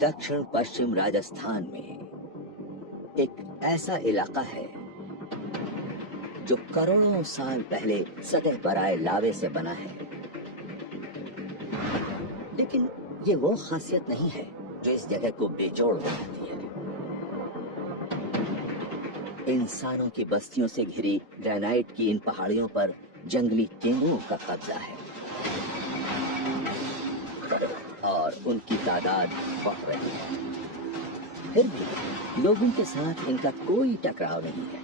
दक्षिण पश्चिम राजस्थान में एक ऐसा इलाका है जो करोड़ों साल पहले सतह पर आए लावे से बना है। लेकिन ये वो खासियत नहीं है जो इस जगह को बेजोड़ बनाती है। इंसानों की बस्तियों से घिरी ग्रेनाइट की इन पहाड़ियों पर जंगली तेंदुओं का कब्जा है और उनकी तादाद बढ़ रही है। फिर भी लोगों के साथ इनका कोई टकराव नहीं है।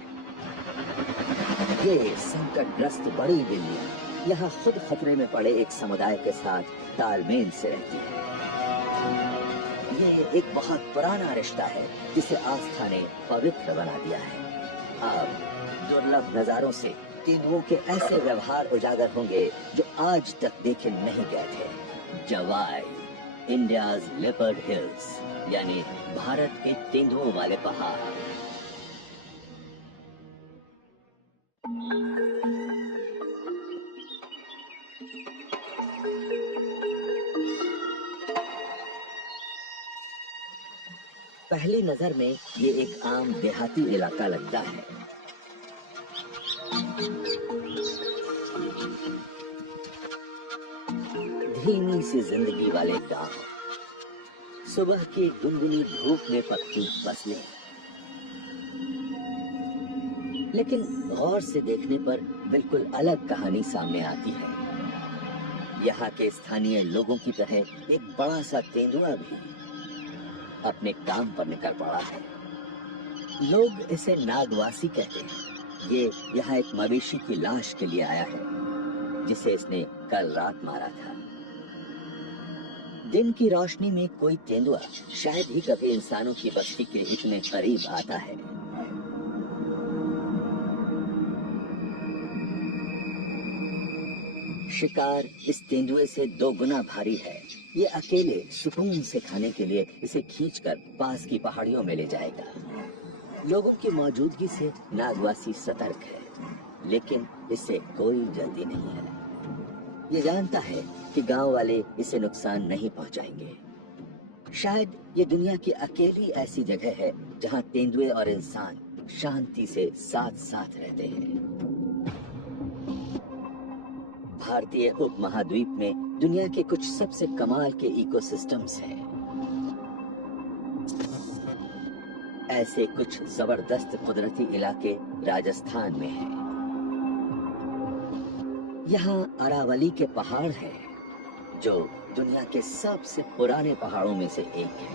ये संकटग्रस्त बड़ी बिल्लियां यहाँ खुद खतरे में पड़े एक समुदाय के साथ तालमेल से रहती है। ये एक बहुत पुराना रिश्ता है जिसे आस्था ने पवित्र बना दिया है। अब दुर्लभ नजारों से तेंदुओं के ऐसे व्यवहार उजागर होंगे जो आज तक देखे नहीं गए थे। जवाई, इंडियाज लेपर्ड हिल्स, यानी भारत के तेंदुओं वाले पहाड़। पहली नजर में ये एक आम देहाती इलाका लगता है। धीमी सी जिंदगी वाले गांव, सुबह की गुनगुनी धूप में पत्ती फसलें। लेकिन गौर से देखने पर बिल्कुल अलग कहानी सामने आती है। यहाँ के स्थानीय लोगों की तरह एक बड़ा सा तेंदुआ भी अपने काम पर निकल पड़ा है। लोग इसे नागवासी कहते हैं। ये यहाँ एक मवेशी की लाश के लिए आया है जिसे इसने कल रात मारा था। दिन की रोशनी में कोई तेंदुआ शायद ही कभी इंसानों की बस्ती के इतने करीब आता है। शिकार इस तेंदुए से 2 गुना भारी है। ये अकेले सुकून से खाने के लिए इसे खींचकर पास की पहाड़ियों में ले जाएगा। लोगों की मौजूदगी से नागवासी सतर्क है, लेकिन इससे कोई जल्दी नहीं है। ये जानता है कि गांव वाले इसे नुकसान नहीं पहुंचाएंगे। शायद ये दुनिया की अकेली ऐसी जगह है जहां तेंदुए और इंसान शांति से साथ साथ रहते हैं। भारतीय उपमहाद्वीप में दुनिया के कुछ सबसे कमाल के इकोसिस्टम्स हैं। ऐसे कुछ जबरदस्त कुदरती इलाके राजस्थान में हैं। यहाँ अरावली के पहाड़ हैं, जो दुनिया के सबसे पुराने पहाड़ों में से एक है।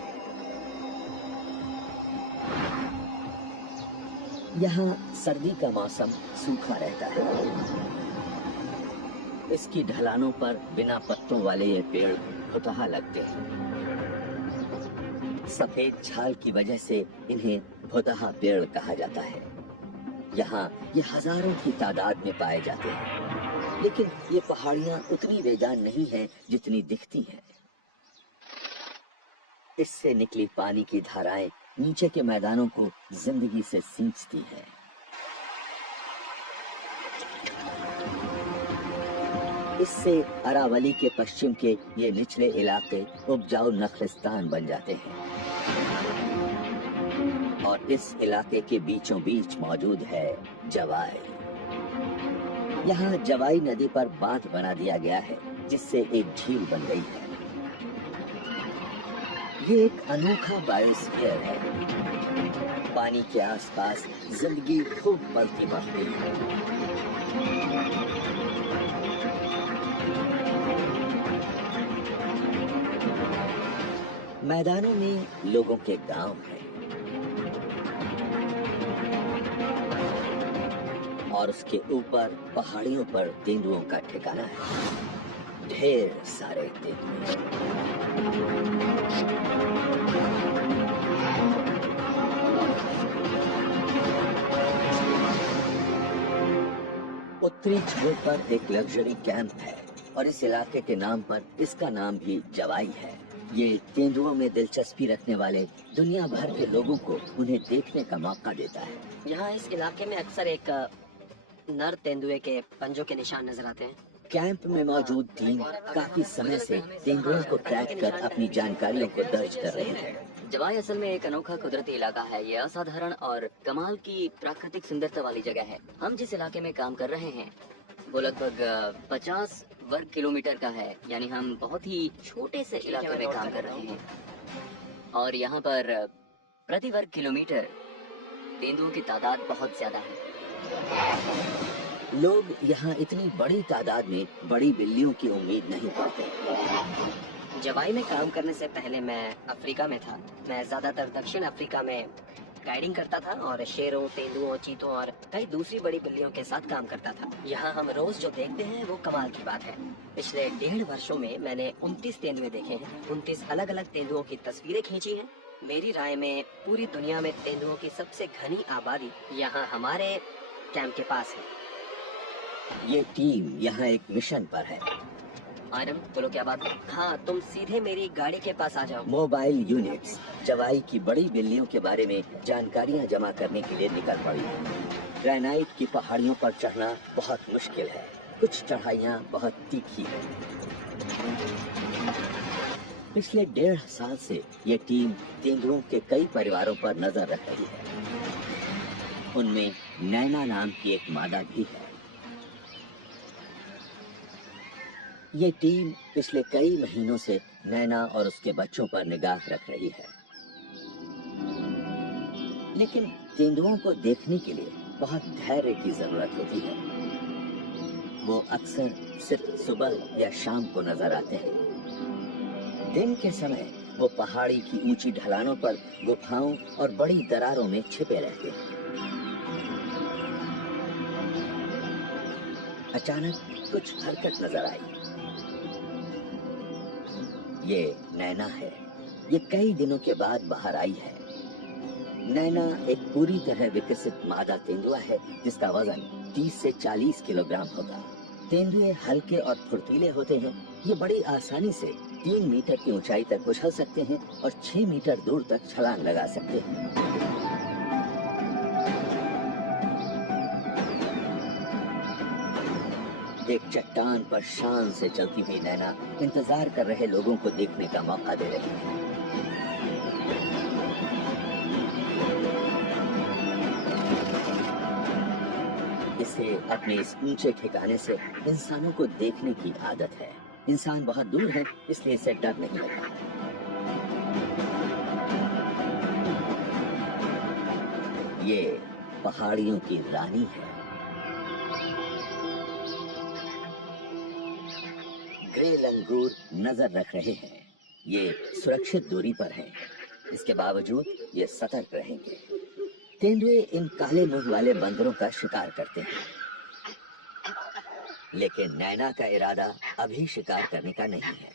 यहाँ सर्दी का मौसम सूखा रहता है। इसकी ढलानों पर बिना पत्तों वाले ये पेड़ भुतहा लगते हैं। सफेद छाल की वजह से इन्हें भुतहा पेड़ कहा जाता है। यहाँ ये हजारों की तादाद में पाए जाते हैं, लेकिन ये पहाड़ियाँ उतनी बेजान नहीं हैं जितनी दिखती हैं। इससे निकली पानी की धाराएं नीचे के मैदानों को जिंदगी से सींचती है। इससे अरावली के पश्चिम के ये निचले इलाके उपजाऊ नखलिस्तान बन जाते हैं। और इस इलाके के बीचों बीच मौजूद है जवाई। यहाँ जवाई नदी पर बांध बना दिया गया है, जिससे एक झील बन गई है। ये एक अनोखा बायोस्फीयर है। पानी के आसपास जिंदगी खूब पलती बढ़ती है। मैदानों में लोगों के गांव हैं और उसके ऊपर पहाड़ियों पर तेंदुओं का ठिकाना है। ढेर सारे तेंदुए। उत्तरी छोर पर एक लग्जरी कैंप है और इस इलाके के नाम पर इसका नाम भी जवाई है। ये तेंदुओं में दिलचस्पी रखने वाले दुनिया भर के लोगों को उन्हें देखने का मौका देता है। यहाँ इस इलाके में अक्सर एक नर तेंदुए के पंजों के निशान नजर आते हैं। कैंप में मौजूद टीम काफी समय से तेंदुओं को ट्रैक कर अपनी जानकारियों को दर्ज कर रही है। जवाई असल में एक अनोखा कुदरती इलाका है। ये असाधारण और कमाल की प्राकृतिक सुंदरता वाली जगह है। हम जिस इलाके में काम कर रहे हैं वो लगभग 50 वर्ग किलोमीटर का है, यानी हम बहुत ही छोटे से इलाके में काम कर रहे हैं। और यहाँ पर प्रति वर्ग किलोमीटर तेंदुओं की तादाद बहुत ज्यादा है। लोग यहाँ इतनी बड़ी तादाद में बड़ी बिल्लियों की उम्मीद नहीं करते। जवाई में काम करने से पहले मैं अफ्रीका में था। मैं ज्यादातर दक्षिण अफ्रीका में गाइडिंग करता था और शेरों, तेंदुओं, चीतों और कई दूसरी बड़ी बिल्लियों के साथ काम करता था। यहाँ हम रोज जो देखते हैं वो कमाल की बात है। पिछले 1.5 वर्षों में मैंने 29 तेंदुए देखे हैं। 29 अलग अलग तेंदुओं की तस्वीरें खींची हैं। मेरी राय में पूरी दुनिया में तेंदुओं की सबसे घनी आबादी यहाँ हमारे कैंप के पास है। ये टीम यहाँ एक मिशन पर है। आयरन, बोलो क्या बात है? हाँ, तुम सीधे मेरी गाड़ी के पास आ जाओ। मोबाइल यूनिट्स जवाई की बड़ी बिल्लियों के बारे में जानकारियाँ जमा करने के लिए निकल पड़ी। ग्रेनाइट की पहाड़ियों पर चढ़ना बहुत मुश्किल है। कुछ चढ़ाइयाँ बहुत तीखी हैं। पिछले 1.5 साल से ये टीम तेंदुओं के कई परिवारों पर नजर रख रही है। उनमें नैना नाम की एक मादा भी है। ये टीम पिछले कई महीनों से नैना और उसके बच्चों पर निगाह रख रही है। लेकिन तेंदुओं को देखने के लिए बहुत धैर्य की जरूरत होती है। वो अक्सर सिर्फ सुबह या शाम को नजर आते हैं। दिन के समय वो पहाड़ी की ऊंची ढलानों पर गुफाओं और बड़ी दरारों में छिपे रहते हैं। अचानक कुछ हरकत नजर आई। ये नैना है। ये कई दिनों के बाद बाहर आई है। नैना एक पूरी तरह विकसित मादा तेंदुआ है जिसका वजन 30 से 40 किलोग्राम होगा। तेंदुए हल्के और फुर्तीले होते हैं। ये बड़ी आसानी से 3 मीटर की ऊंचाई तक उछल सकते हैं और 6 मीटर दूर तक छलांग लगा सकते हैं। एक चट्टान पर शान से चलती हुई नैना इंतजार कर रहे लोगों को देखने का मौका दे रही है। इसे अपने इस ऊंचे ठिकाने से इंसानों को देखने की आदत है। इंसान बहुत दूर है इसलिए इसे डर नहीं लगता। ये पहाड़ियों की रानी है। ग्रे लंगूर नजर रख रहे हैं। ये सुरक्षित दूरी पर हैं। इसके बावजूद ये सतर्क रहेंगे। तेंदुए इन काले मुंह वाले बंदरों का शिकार करते हैं। लेकिन नैना का इरादा अभी शिकार करने का नहीं है।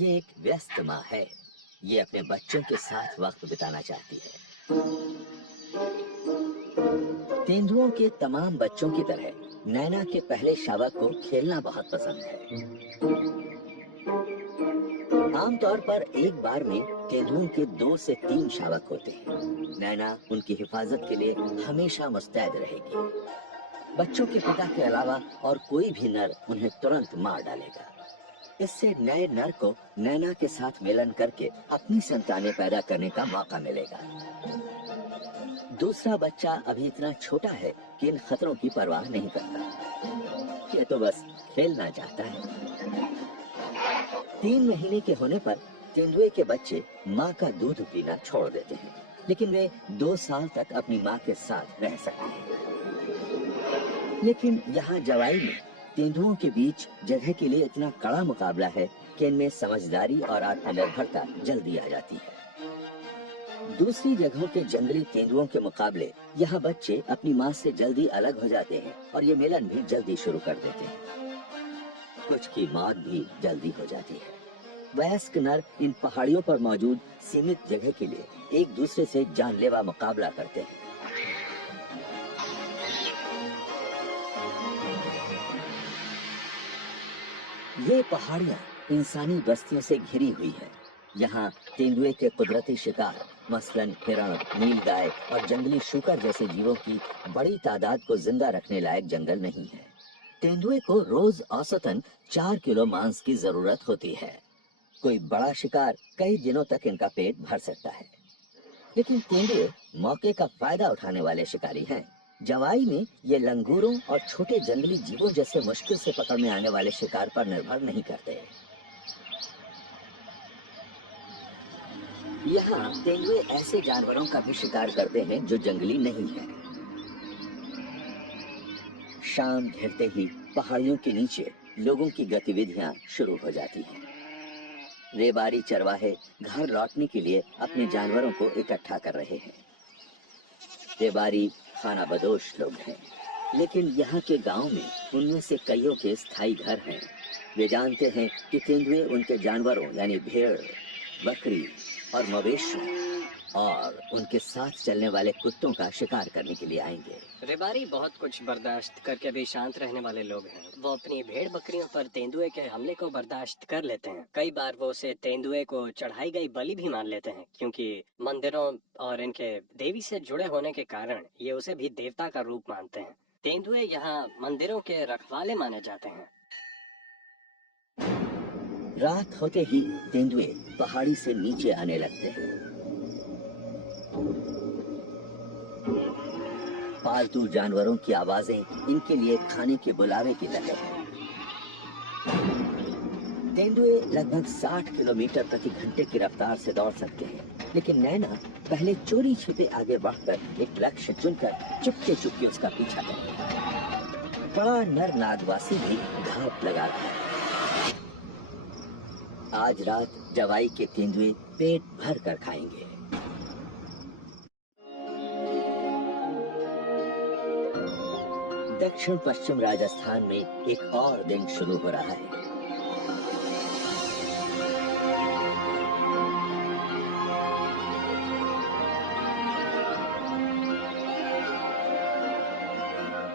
ये एक व्यस्त माँ है। ये अपने बच्चों के साथ वक्त बिताना चाहती है। तेंदुओं के तमाम बच्चों की तरह नैना के पहले शावक को खेलना बहुत पसंद है। आमतौर पर एक बार में तेंदुओं के 2 से 3 शावक होते हैं। नैना उनकी हिफाजत के लिए हमेशा मुस्तैद रहेगी। बच्चों के पिता के अलावा और कोई भी नर उन्हें तुरंत मार डालेगा। इससे नए नर को नैना के साथ मिलन करके अपनी संतानें पैदा करने का मौका मिलेगा। दूसरा बच्चा अभी इतना छोटा है कि इन खतरों की परवाह नहीं करता। ये तो बस खेलना चाहता है। 3 महीने के होने पर तेंदुए के बच्चे माँ का दूध पीना छोड़ देते हैं, लेकिन वे 2 साल तक अपनी माँ के साथ रह सकते हैं। लेकिन यहाँ जवाई में तेंदुओं के बीच जगह के लिए इतना कड़ा मुकाबला है कि इनमें समझदारी और आत्मनिर्भरता जल्दी आ जाती है। दूसरी जगहों के जंगली तेंदुओं के मुकाबले यहाँ बच्चे अपनी माँ से जल्दी अलग हो जाते हैं और ये मिलन भी जल्दी शुरू कर देते हैं। कुछ की मौत भी जल्दी हो जाती है। वयस्क नर इन पहाड़ियों पर मौजूद सीमित जगह के लिए एक दूसरे से जानलेवा मुकाबला करते हैं। ये पहाड़ियाँ इंसानी बस्तियों से घिरी हुई है। यहाँ तेंदुए के कुदरती शिकार मसलन हिरण, नीलगाय और जंगली शूकर जैसे जीवों की बड़ी तादाद को जिंदा रखने लायक जंगल नहीं है। तेंदुए को रोज औसतन 4 किलो मांस की जरूरत होती है। कोई बड़ा शिकार कई दिनों तक इनका पेट भर सकता है। लेकिन तेंदुए मौके का फायदा उठाने वाले शिकारी हैं। जवाई में ये लंगूरों और छोटे जंगली जीवों जैसे मुश्किल से पकड़ में आने वाले शिकार पर निर्भर नहीं करते। यहाँ तेंदुए ऐसे जानवरों का भी शिकार करते हैं जो जंगली नहीं है। शाम ढलते ही पहाड़ियों के नीचे लोगों की गतिविधियां शुरू हो जाती हैं। रेबारी चरवाहे घर लौटने के लिए अपने जानवरों को इकट्ठा कर रहे हैं। रेबारी खाना बदोश लोग हैं, लेकिन यहाँ के गांव में उनमें से कईयों के स्थायी घर हैं। वे जानते हैं कि तेंदुए उनके जानवरों यानी भेड़, बकरी और मवेशियों और उनके साथ चलने वाले कुत्तों का शिकार करने के लिए आएंगे। रेबारी बहुत कुछ बर्दाश्त करके भी शांत रहने वाले लोग हैं। वो अपनी भेड़ बकरियों पर तेंदुए के हमले को बर्दाश्त कर लेते हैं। कई बार वो उसे तेंदुए को चढ़ाई गई बलि भी मान लेते हैं, क्योंकि मंदिरों और इनके देवी से जुड़े होने के कारण ये उसे भी देवता का रूप मानते हैं। तेंदुए यहाँ मंदिरों के रखवाले माने जाते हैं। रात होते ही तेंदुए पहाड़ी से नीचे आने लगते हैं। पालतू जानवरों की आवाजें इनके लिए खाने के बुलावे की तरह है। तेंदुए लगभग 60 किलोमीटर प्रति घंटे की रफ्तार से दौड़ सकते हैं, लेकिन नैना पहले चोरी छिपे आगे बढ़कर एक लक्ष्य चुनकर चुपके चुपके उसका पीछा करेगा। बड़ा नर नागवासी भी घात लगा रहा है। आज रात जवाई के तेंदुए पेट भर कर खाएंगे। दक्षिण पश्चिम राजस्थान में एक और दिन शुरू हो रहा है।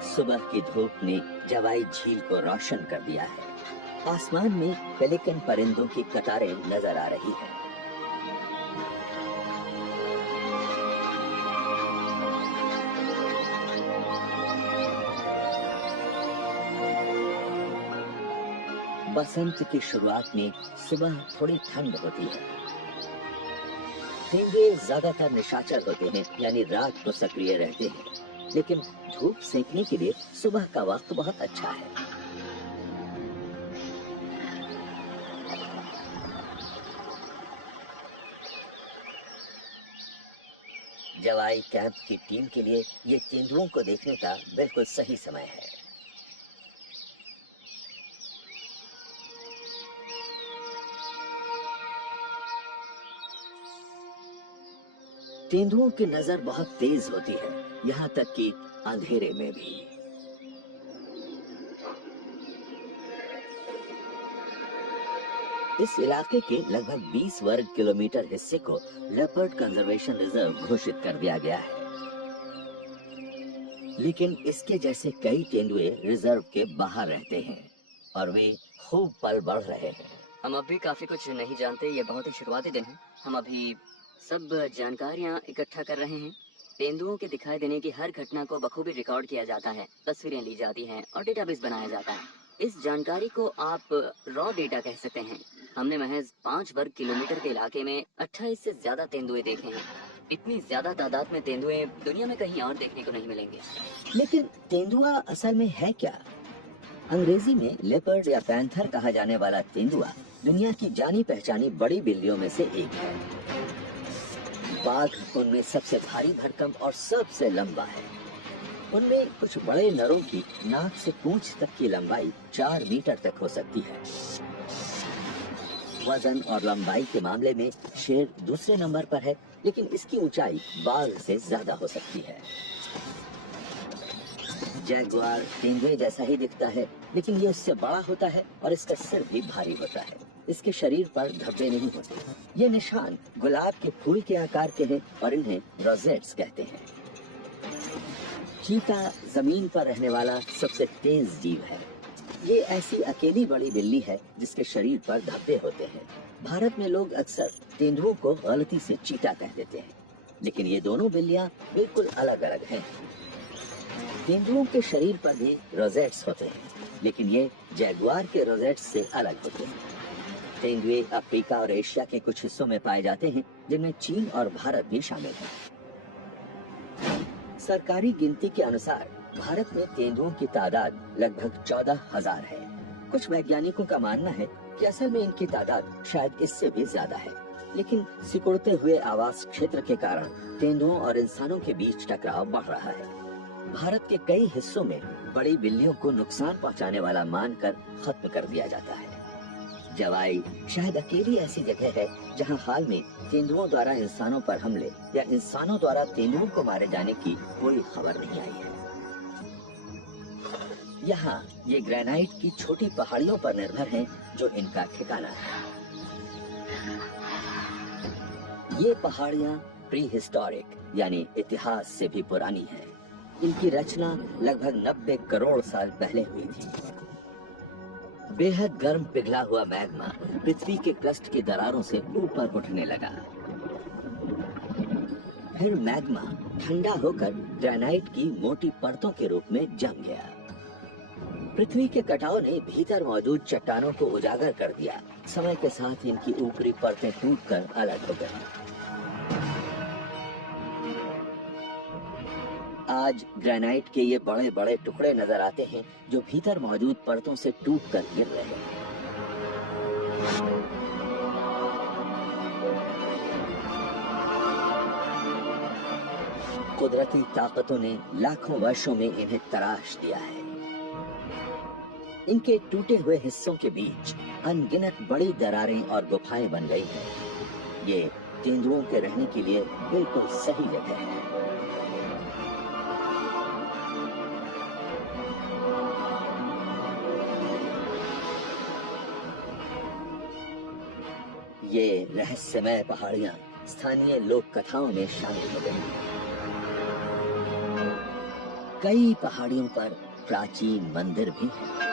सुबह की धूप ने जवाई झील को रोशन कर दिया है। आसमान में पेलिकन परिंदों की कतारें नजर आ रही है। बसंत की शुरुआत में सुबह थोड़ी ठंड होती है। तेंदुए ज्यादातर निशाचर होते हैं, यानी रात को सक्रिय रहते हैं, लेकिन धूप सेकने के लिए सुबह का वक्त बहुत अच्छा है। जवाई कैंप की टीम के लिए ये तेंदुओं को देखने का बिल्कुल सही समय है। तेंदुओं की नजर बहुत तेज होती है, यहाँ तक कि अंधेरे में भी। इस इलाके के लगभग 20 वर्ग किलोमीटर हिस्से को लेपर्ड कंजर्वेशन रिजर्व घोषित कर दिया गया है, लेकिन इसके जैसे कई तेंदुए रिजर्व के बाहर रहते हैं और वे खूब पल बढ़ रहे हैं। हम अब भी काफी कुछ नहीं जानते। ये बहुत ही शुरुआती दिन है। हम अभी सब जानकारियाँ इकट्ठा कर रहे हैं। तेंदुओं के दिखाई देने की हर घटना को बखूबी रिकॉर्ड किया जाता है, तस्वीरें ली जाती हैं और डेटाबेस बनाया जाता है। इस जानकारी को आप रॉ डेटा कह सकते हैं। हमने महज 5 वर्ग किलोमीटर के इलाके में 28 से ज्यादा तेंदुए देखे हैं। इतनी ज्यादा तादाद में तेंदुए दुनिया में कहीं और देखने को नहीं मिलेंगे। लेकिन तेंदुआ असल में है क्या? अंग्रेजी में लेपर्ड या पैंथर कहा जाने वाला तेंदुआ दुनिया की जानी पहचानी बड़ी बिल्लियों में से एक है। बाघ उनमें सबसे भारी भरकम और सबसे लंबा है। उनमें कुछ बड़े नरों की नाक से पूंछ तक की लंबाई 4 मीटर तक हो सकती है। वजन और लंबाई के मामले में शेर दूसरे नंबर पर है, लेकिन इसकी ऊंचाई बाघ से ज्यादा हो सकती है। जैगुआर तेंदुए जैसा ही दिखता है, लेकिन ये उससे बड़ा होता है और इसका सिर भी भारी होता है। इसके शरीर पर धब्बे नहीं होते। ये निशान गुलाब के फूल के आकार के हैं और इन्हें रोजेट्स कहते हैं। चीता जमीन पर रहने वाला सबसे तेज जीव है। ये ऐसी अकेली बड़ी बिल्ली है जिसके शरीर पर धब्बे होते हैं। भारत में लोग अक्सर तेंदुओं को गलती से चीता कह देते हैं, लेकिन ये दोनों बिल्लियां बिल्कुल अलग अलग हैं। तेंदुओं के शरीर पर भी रोजेट्स होते हैं। लेकिन ये जैगुआर के रोजेट्स से अलग होते हैं। तेंदुए अफ्रीका और एशिया के कुछ हिस्सों में पाए जाते हैं, जिनमें चीन और भारत भी शामिल है। सरकारी गिनती के अनुसार भारत में तेंदुओं की तादाद लगभग 14,000 है। कुछ वैज्ञानिकों का मानना है कि असल में इनकी तादाद शायद इससे भी ज्यादा है, लेकिन सिकुड़ते हुए आवास क्षेत्र के कारण तेंदुओं और इंसानों के बीच टकराव बढ़ रहा है। भारत के कई हिस्सों में बड़ी बिल्लियों को नुकसान पहुंचाने वाला मानकर खत्म कर दिया जाता है। जवाई शायद अकेली ऐसी जगह है जहां हाल में तेंदुओं द्वारा इंसानों पर हमले या इंसानों द्वारा तेंदुओं को मारे जाने की कोई खबर नहीं आई है। यहाँ ये ग्रेनाइट की छोटी पहाड़ियों पर निर्भर हैं, जो इनका ठिकाना है। ये पहाड़ियाँ प्री हिस्टोरिक यानी इतिहास से भी पुरानी है। इनकी रचना लगभग 90 करोड़ साल पहले हुई थी। बेहद गर्म पिघला हुआ मैग्मा पृथ्वी के क्रस्ट की दरारों से ऊपर उठने लगा। फिर मैग्मा ठंडा होकर ग्रेनाइट की मोटी परतों के रूप में जम गया। पृथ्वी के कटाव ने भीतर मौजूद चट्टानों को उजागर कर दिया। समय के साथ इनकी ऊपरी परतें टूटकर अलग हो गईं। आज ग्रेनाइट के ये बड़े बड़े टुकड़े नजर आते हैं, जो भीतर मौजूद परतों से टूटकर गिर रहे हैं। कुदरती ताकतों ने लाखों वर्षों में इन्हें तराश दिया है। इनके टूटे हुए हिस्सों के बीच अनगिनत बड़ी दरारें और गुफाएं बन गई हैं। ये तेंदुओं के रहने के लिए बिल्कुल सही जगह है। ये रहस्यमय पहाड़ियां स्थानीय लोक कथाओं में शामिल हो गई। कई पहाड़ियों पर प्राचीन मंदिर भी हैं।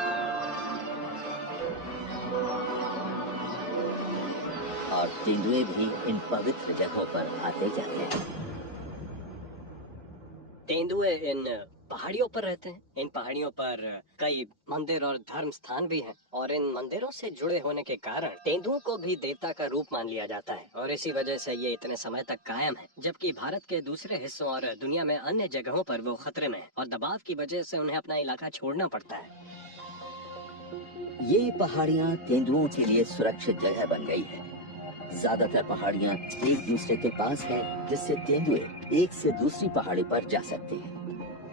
और तेंदुए भी इन पवित्र जगहों पर आते जाते हैं। तेंदुए इन पहाड़ियों पर रहते हैं। इन पहाड़ियों पर कई मंदिर और धर्म स्थान भी हैं, और इन मंदिरों से जुड़े होने के कारण तेंदुओं को भी देवता का रूप मान लिया जाता है, और इसी वजह से ये इतने समय तक कायम है। जबकि भारत के दूसरे हिस्सों और दुनिया में अन्य जगहों पर वो खतरे में है, और दबाव की वजह से उन्हें अपना इलाका छोड़ना पड़ता है। ये पहाड़ियां तेंदुओं के लिए सुरक्षित जगह बन गई है। ज्यादातर पहाड़ियां एक दूसरे के पास हैं, जिससे तेंदुए एक से दूसरी पहाड़ी पर जा सकते हैं।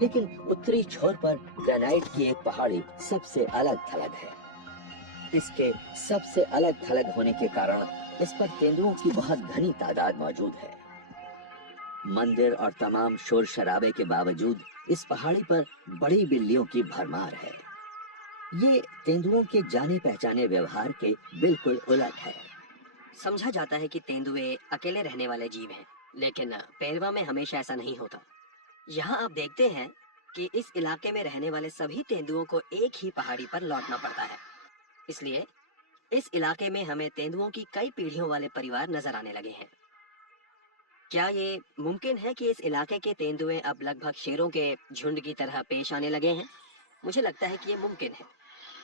लेकिन उत्तरी छोर पर ग्रेनाइट की एक पहाड़ी सबसे अलग थलग है। इसके सबसे अलग थलग होने के कारण इस पर तेंदुओं की बहुत घनी तादाद मौजूद है। मंदिर और तमाम शोर शराबे के बावजूद इस पहाड़ी पर बड़ी बिल्लियों की भरमार है। ये तेंदुओं के जाने पहचाने व्यवहार के बिल्कुल उलट है। समझा जाता है कि तेंदुए अकेले रहने वाले जीव हैं, लेकिन पेरवा में हमेशा ऐसा नहीं होता। यहाँ आप देखते हैं कि इस इलाके में रहने वाले सभी तेंदुओं को एक ही पहाड़ी पर लौटना पड़ता है। इसलिए इस इलाके में हमें तेंदुओं की कई पीढ़ियों वाले परिवार नजर आने लगे हैं। क्या ये मुमकिन है कि इस इलाके के तेंदुए अब लगभग शेरों के झुंड की तरह पेश आने लगे हैं? मुझे लगता है कि ये मुमकिन है।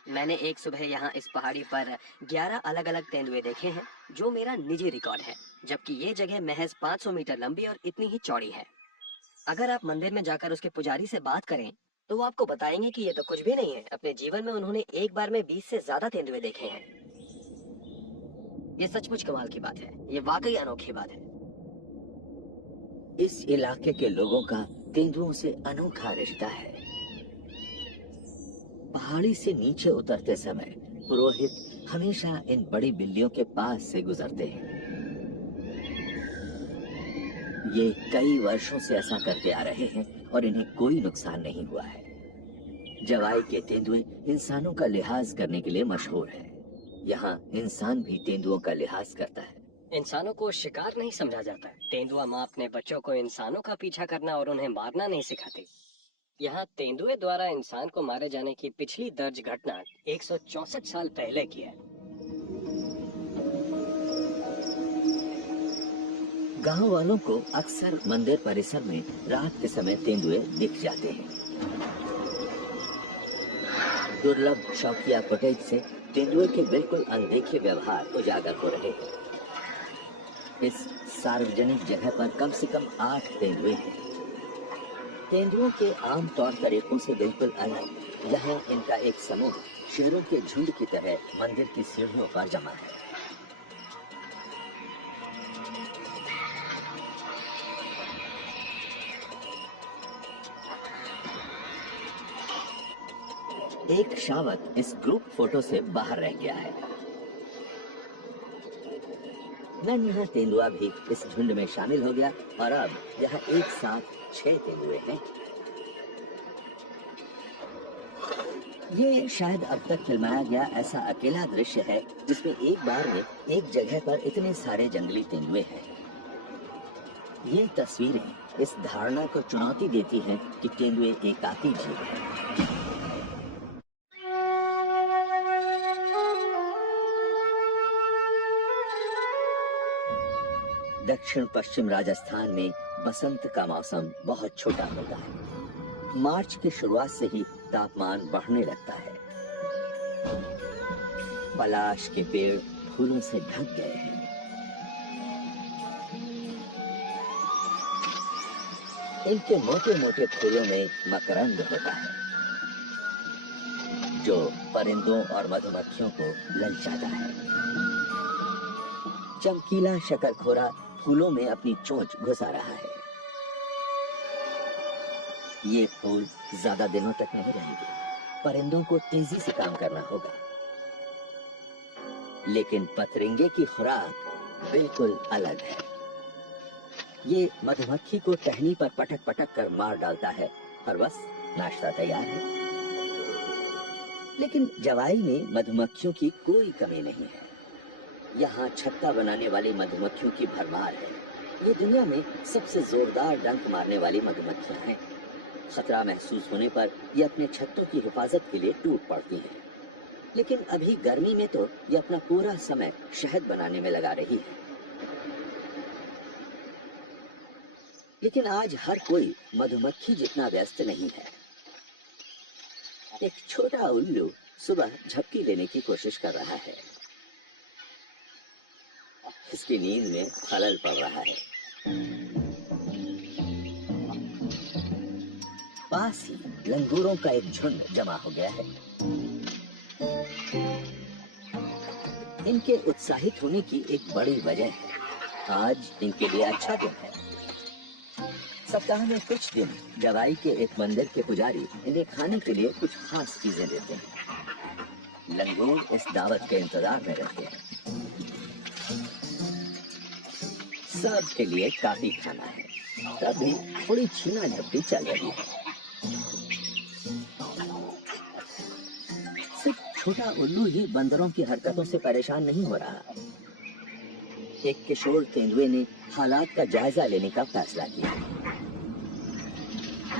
मैंने एक सुबह यहाँ इस पहाड़ी पर 11 अलग अलग तेंदुए देखे हैं, जो मेरा निजी रिकॉर्ड है, जबकि ये जगह महज 500 मीटर लंबी और इतनी ही चौड़ी है। अगर आप मंदिर में जाकर उसके पुजारी से बात करें, तो वो आपको बताएंगे कि ये तो कुछ भी नहीं है। अपने जीवन में उन्होंने एक बार में 20 से ज्यादा तेंदुए देखे हैं। ये सचमुच कमाल की बात है। ये वाकई अनोखी बात है। इस इलाके के लोगों का तेंदुओं से अनोखा रिश्ता है। पहाड़ी से नीचे उतरते समय पुरोहित हमेशा इन बड़ी बिल्लियों के पास से गुजरते हैं। ये कई वर्षों से ऐसा करते आ रहे हैं और इन्हें कोई नुकसान नहीं हुआ है। जवाई के तेंदुए इंसानों का लिहाज करने के लिए मशहूर है। यहाँ इंसान भी तेंदुओं का लिहाज करता है। इंसानों को शिकार नहीं समझा जाता है। तेंदुआ माँ अपने बच्चों को इंसानों का पीछा करना और उन्हें मारना नहीं सिखाती। यहाँ तेंदुए द्वारा इंसान को मारे जाने की पिछली दर्ज घटना 164 साल पहले की है। गांव वालों को अक्सर मंदिर परिसर में रात के समय तेंदुए दिख जाते हैं। दुर्लभ शौकिया फुटेज से तेंदुए के बिल्कुल अनदेखे व्यवहार उजागर हो रहे हैं। इस सार्वजनिक जगह पर कम से कम 8 तेंदुए हैं। तेंदुओं के आम तौर तरीकों से बिल्कुल अलग यहाँ इनका एक समूह शेरों के झुंड की तरह मंदिर की सीढ़ियों पर जमा है। एक शावक इस ग्रुप फोटो से बाहर रह गया है। नन्हा तेंदुआ भी इस झुंड में शामिल हो गया और अब यहाँ एक साथ 6 तेंदुए हैं। ये शायद अब तक फिल्माया गया ऐसा अकेला दृश्य है जिसमें एक बार में एक जगह पर इतने सारे जंगली तेंदुए हैं। ये तस्वीरें इस धारणा को चुनौती देती हैं कि तेंदुए एकाकी जीव हैं। दक्षिण पश्चिम राजस्थान में बसंत का मौसम बहुत छोटा होता है। मार्च की शुरुआत से ही तापमान बढ़ने लगता है। पलाश के पेड़ फूलों से ढक गए हैं। इनके मोटे मोटे फूलों में मकरंद होता है जो परिंदों और मधुमक्खियों को ललचाता है। चमकीला शकरखोरा फूलों में अपनी चोंच घुसा रहा है। ये फूल ज्यादा दिनों तक नहीं रहेंगे। परिंदों को तेजी से काम करना होगा। लेकिन पतरिंगे की खुराक बिल्कुल अलग है। ये मधुमक्खी को टहनी पर पटक पटक कर मार डालता है और बस नाश्ता तैयार है। लेकिन जवाई में मधुमक्खियों की कोई कमी नहीं है। यहाँ छत्ता बनाने वाली मधुमक्खियों की भरमार है। ये दुनिया में सबसे जोरदार डंक मारने वाली मधुमक्खियां हैं। खतरा महसूस होने पर ये अपने छत्तों की हिफाजत के लिए टूट पड़ती हैं। लेकिन अभी गर्मी में तो ये अपना पूरा समय शहद बनाने में लगा रही है। लेकिन आज हर कोई मधुमक्खी जितना व्यस्त नहीं है। एक छोटा उल्लू सुबह झपकी लेने की कोशिश कर रहा है। इसकी नींद में खलल पड़ रहा है। पास ही लंगूरों का एक झुंड जमा हो गया है। इनके उत्साहित होने की एक बड़ी वजह है। आज इनके लिए अच्छा दिन है। सप्ताह में कुछ दिन जवाई के एक मंदिर के पुजारी इन्हें खाने के लिए कुछ खास चीजें देते हैं। लंगूर इस दावत के इंतजार में रहते हैं। सबके लिए काफी खाना है। तभी थोड़ी छीना झपटी चल रही है। सिर्फ छोटा उल्लू ही बंदरों की हरकतों से परेशान नहीं हो रहा। एक किशोर तेंदुए ने हालात का जायजा लेने का फैसला किया।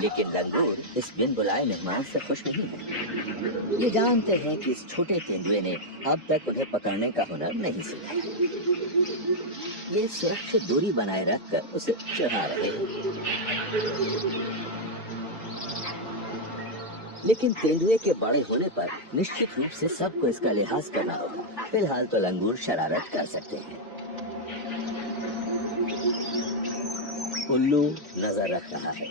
लेकिन लंगूर इस बिन बुलाए मेहमान से खुश नहीं है। ये जानते हैं कि इस छोटे तेंदुए ने अब तक उन्हें पकड़ने का हुनर नहीं सीखा। ये सुरक्षित दूरी बनाए रखकर उसे चढ़ा रहे हैं। लेकिन तेंदुए के बड़े होने पर निश्चित रूप से सबको इसका लिहाज करना होगा। फिलहाल तो लंगूर शरारत कर सकते हैं। उल्लू नजर रख रहा है।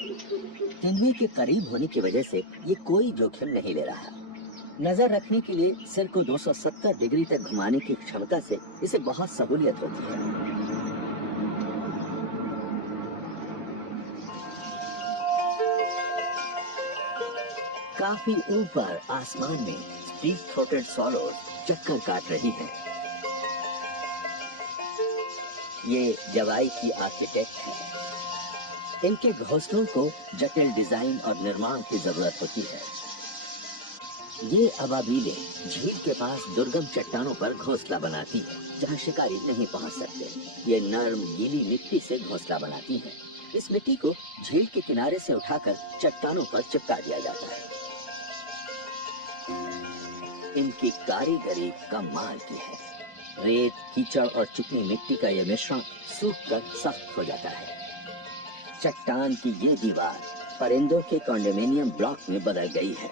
तेंदुए के करीब होने की वजह से ये कोई जोखिम नहीं ले रहा। नजर रखने के लिए सिर को 270 डिग्री तक घुमाने की क्षमता से इसे बहुत सहूलियत होती है। काफी ऊपर आसमान में स्ट्रीट थ्रोटेड स्वॉलोज चक्कर काट रही है। ये जवाई की आर्किटेक्ट है। इनके घोंसलों को जटिल डिजाइन और निर्माण की जरूरत होती है। ये अबाबीले झील के पास दुर्गम चट्टानों पर घोंसला बनाती है जहाँ शिकारी नहीं पहुंच सकते। ये नर्म गीली मिट्टी से घोंसला बनाती है। इस मिट्टी को झील के किनारे से उठाकर चट्टानों पर चिपका दिया जाता है। इनकी कारीगरी कमाल की है। रेत, कीचड़ और चिकनी मिट्टी का यह मिश्रण सूखकर सख्त हो जाता है। चट्टान की ये दीवार परिंदों के कॉन्डोमिनियम ब्लॉक में बदल गई है।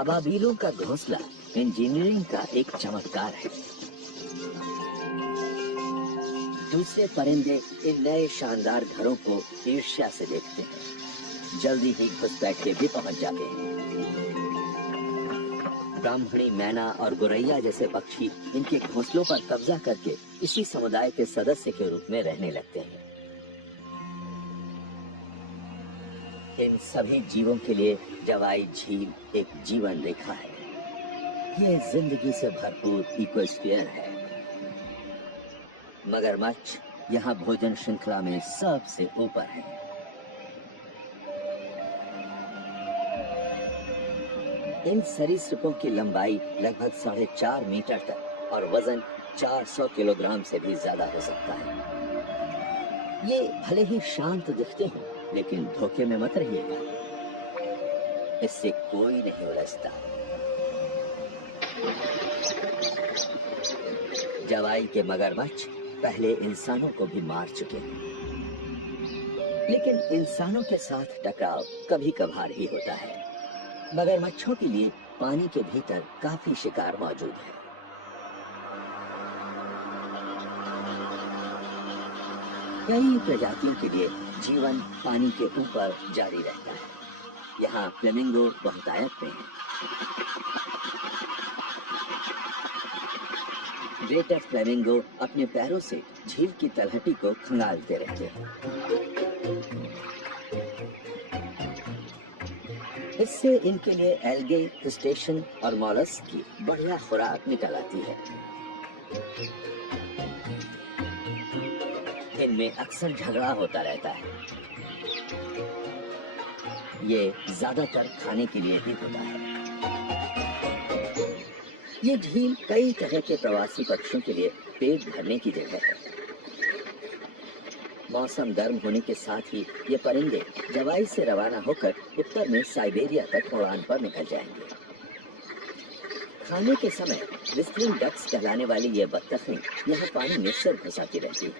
अबाबीलों का घोंसला इंजीनियरिंग का एक चमत्कार है। दूसरे परिंदे इन नए शानदार घरों को ईर्ष्या से देखते हैं, जल्दी ही घुसपैठ के भी पहुंच जाते हैं। ब्राह्मणी, मैना और गोरैया जैसे पक्षी इनके घोंसलों पर कब्जा करके इसी समुदाय के सदस्य के रूप में रहने लगते हैं। इन सभी जीवों के लिए जवाई झील एक जीवन रेखा है। ये जिंदगी से भरपूर इकोस्फीयर है। मगरमच्छ यहाँ भोजन श्रृंखला में सबसे ऊपर है। इन सरीसृपों की लंबाई लगभग 4.5 मीटर तक और वजन 400 किलोग्राम से भी ज्यादा हो सकता है। ये भले ही शांत दिखते हो, लेकिन धोखे में मत रहिएगा, इससे कोई नहीं उलझता। जवाई के मगरमच्छ पहले इंसानों को भी मार चुके हैं, लेकिन इंसानों के साथ टकराव कभी कभार ही होता है। मगरमच्छों के लिए पानी के भीतर काफी शिकार मौजूद है। कई प्रजातियों के लिए जीवन पानी के ऊपर जारी रहता है। यहाँ फ्लेमिंगो बहुतायत में है। ग्रेटर फ्लेमिंगो अपने पैरों से झील की तलहटी को खंगालते रहते हैं। इससे इनके लिए एल्गे, क्रस्टेशियन और मॉलस्क की बढ़िया खुराक निकल आती है। इनमें अक्सर झगड़ा होता रहता है। ये ज्यादातर खाने के लिए ही होता है। ये झील कई तरह के प्रवासी पक्षियों के लिए पेट भरने की जगह है। मौसम गर्म होने के साथ ही ये परिंदे जवाई से रवाना होकर उत्तर में साइबेरिया तक उड़ान पर निकल जाएंगे। खाने के समय विस्लिंग डक्स कहलाने वाली ये बत्तखें यहाँ पानी में सिर घुसाती रहती है।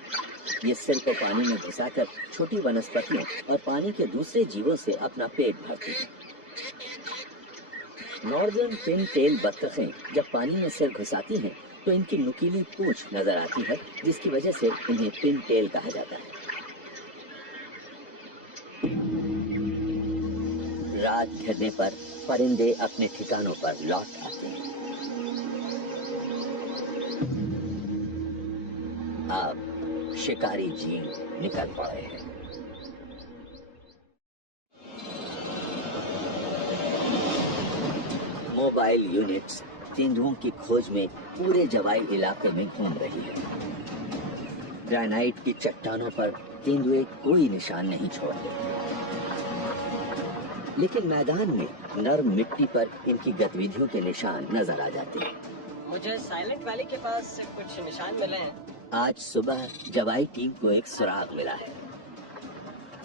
ये सिर को पानी में घुसाकर छोटी वनस्पतियों और पानी के दूसरे जीवों से अपना पेट भरती है। नॉर्दर्न पिन टेल बत्तखें जब पानी में सिर घुसाती हैं तो इनकी नुकीली पूंछ नजर आती है, जिसकी वजह से इन्हें पिन टेल कहा जाता है। रात घिरने पर परिंदे अपने ठिकानों पर लौट आते हैं। अब शिकारी जीव निकल पड़े हैं। मोबाइल यूनिट्स तेंदुओं की खोज में पूरे जवाई इलाके में घूम रही है। ग्रेनाइट की चट्टानों पर तेंदुए कोई निशान नहीं छोड़ते, लेकिन मैदान में नरम मिट्टी पर इनकी गतिविधियों के निशान नजर आ जाते हैं। मुझे साइलेंट वैली के पास कुछ निशान मिले हैं। आज सुबह जवाई टीम को एक सुराग मिला है।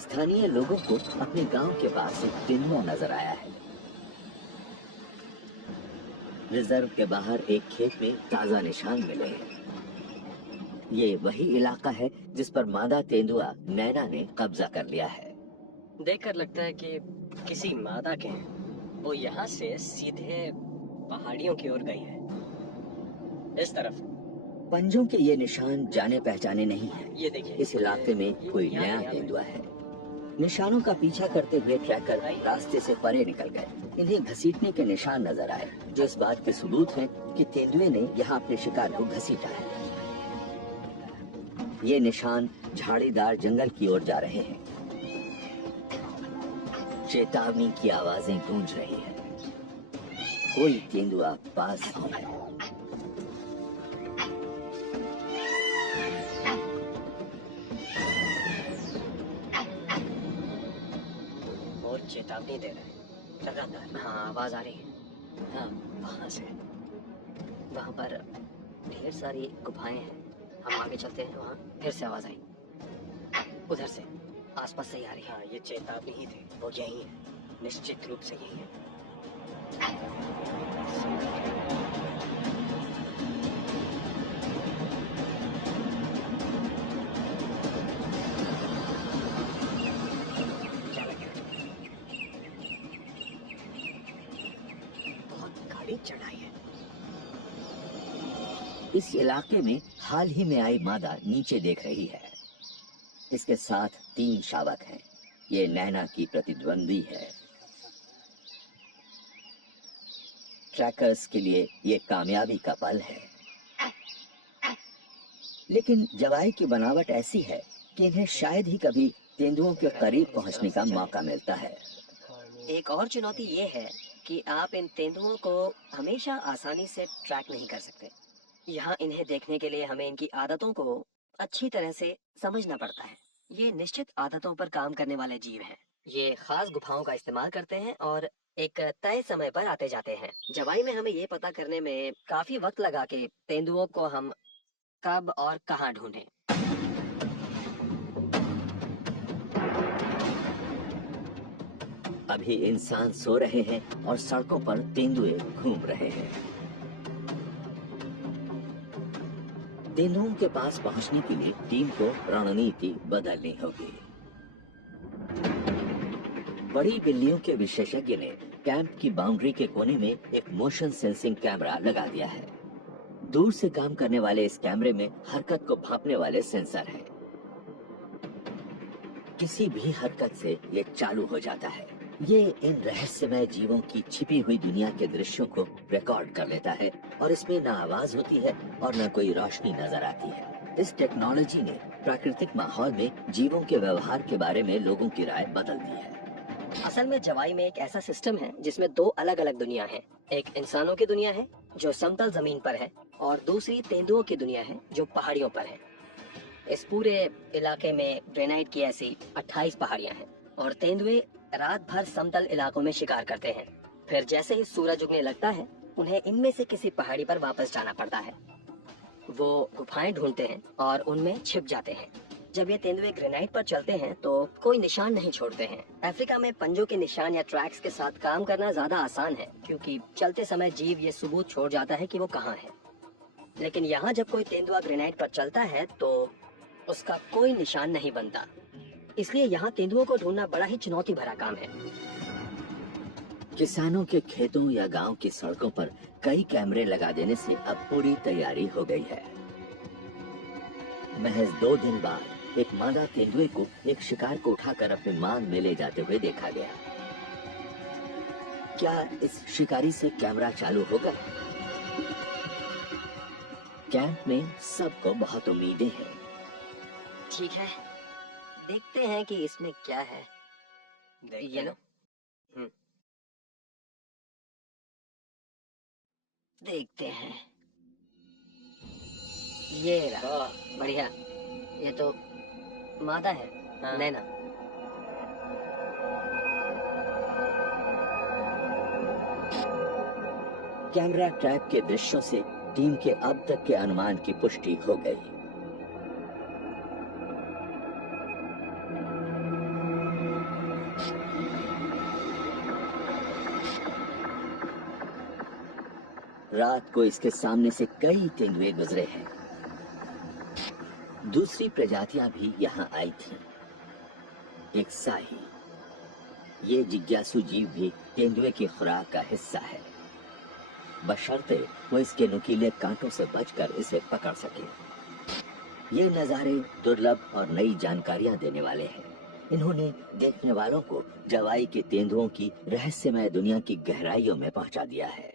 स्थानीय लोगों को अपने गांव के पास एक तेंदुआ नजर आया है। रिजर्व के बाहर एक खेत में ताजा निशान मिले हैं। ये वही इलाका है जिस पर मादा तेंदुआ नैना ने कब्जा कर लिया है। देखकर लगता है कि किसी मादा के हैं। वो यहाँ से सीधे पहाड़ियों की ओर गई है, इस तरफ। पंजों के ये निशान जाने पहचाने नहीं है। ये देखिए, इस इलाके में कोई नया तेंदुआ है। निशानों का पीछा करते हुए ट्रैकर रास्ते से परे निकल गए। इन्हें घसीटने के निशान नजर आए, जो इस बात के सबूत हैं कि तेंदुए ने यहाँ अपने शिकार को घसीटा है। ये निशान झाड़ीदार जंगल की ओर जा रहे हैं। चेतावनी की आवाजें गूंज रही है। कोई तेंदुआ पास ही है। और चेतावनी दे रहे हैं लगातार। हाँ, आवाज आ रही है। हाँ, वहाँ से। वहाँ पर ढेर सारी गुफाएं हैं। हम आगे चलते हैं। वहाँ फिर से आवाज आई, उधर से आसपास से ही आ रही है। हाँ, ये चेतावनी ही थी। वो यही है, निश्चित रूप से यही है। इस इलाके में हाल ही में आई मादा नीचे देख रही है। इसके साथ 3 शावक हैं। ये नैना की प्रतिद्वंदी है। ट्रैकर्स के लिए ये कामयाबी का पल है। लेकिन जवाई की बनावट ऐसी है कि इन्हें शायद ही कभी तेंदुओं के करीब पहुंचने का मौका मिलता है। एक और चुनौती ये है कि आप इन तेंदुओं को हमेशा आसानी से ट्रैक नहीं कर सकते। यहाँ इन्हें देखने के लिए हमें इनकी आदतों को अच्छी तरह से समझना पड़ता है। ये निश्चित आदतों पर काम करने वाले जीव हैं। ये खास गुफाओं का इस्तेमाल करते हैं और एक तय समय पर आते जाते हैं। जवाई में हमें ये पता करने में काफी वक्त लगा कि तेंदुओं को हम कब और कहाँ ढूंढें। अभी इंसान सो रहे हैं और सड़कों पर तेंदुए घूम रहे हैं। तेंदुओं के पास पहुंचने के लिए टीम को रणनीति बदलनी होगी। बड़ी बिल्लियों के विशेषज्ञ ने कैंप की बाउंड्री के कोने में एक मोशन सेंसिंग कैमरा लगा दिया है। दूर से काम करने वाले इस कैमरे में हरकत को भांपने वाले सेंसर हैं। किसी भी हरकत से ये चालू हो जाता है। ये इन रहस्यमय जीवों की छिपी हुई दुनिया के दृश्यों को रिकॉर्ड कर लेता है और इसमें न आवाज होती है और न कोई रोशनी नजर आती है। इस टेक्नोलॉजी ने प्राकृतिक माहौल में जीवों के व्यवहार के बारे में लोगों की राय बदल दी है। असल में जवाई में एक ऐसा सिस्टम है जिसमें 2 अलग अलग दुनिया है। एक इंसानों की दुनिया है जो समतल जमीन पर है और दूसरी तेंदुओं की दुनिया है जो पहाड़ियों पर है। इस पूरे इलाके में ग्रेनाइट की ऐसी 28 पहाड़ियां हैं और तेंदुए रात भर समतल इलाकों में शिकार करते हैं। फिर जैसे ही सूरज उगने लगता है उन्हें इनमें से किसी पहाड़ी पर वापस जाना पड़ता है। वो गुफाएं ढूंढते हैं और उनमें छिप जाते हैं। जब ये तेंदुए ग्रेनाइट पर चलते हैं तो कोई निशान नहीं छोड़ते हैं। अफ्रीका में पंजों के निशान या ट्रैक्स के साथ काम करना ज्यादा आसान है क्योंकि चलते समय जीव ये सबूत छोड़ जाता है कि वो कहाँ है। लेकिन यहाँ जब कोई तेंदुआ ग्रेनाइट पर चलता है तो उसका कोई निशान नहीं बनता। इसलिए यहाँ तेंदुओं को ढूंढना बड़ा ही चुनौती भरा काम है। किसानों के खेतों या गांव की सड़कों पर कई कैमरे लगा देने से अब पूरी तैयारी हो गई है। महज 2 दिन बाद एक मादा तेंदुए को एक शिकार को उठाकर अपने मान में ले जाते हुए देखा गया। क्या इस शिकारी से कैमरा चालू होगा? कैंप में सबको बहुत उम्मीदें हैं। ठीक है, देखते हैं कि इसमें क्या है। ये लो। देखते हैं। ये रहा। बढ़िया। ये तो मादा है। हाँ। नैना। कैमरा ट्रैप के दृश्यों से टीम के अब तक के अनुमान की पुष्टि हो गई। रात को इसके सामने से कई तेंदुए गुजरे हैं। दूसरी प्रजातियां भी यहाँ आई थीं। एक साही, ये जिज्ञासु जीव भी तेंदुए की खुराक का हिस्सा है, बशर्ते वो इसके नुकीले कांटों से बचकर इसे पकड़ सके। ये नजारे दुर्लभ और नई जानकारियां देने वाले हैं। इन्होंने देखने वालों को जवाई के तेंदुओं की रहस्यमय दुनिया की गहराइयों में पहुंचा दिया है।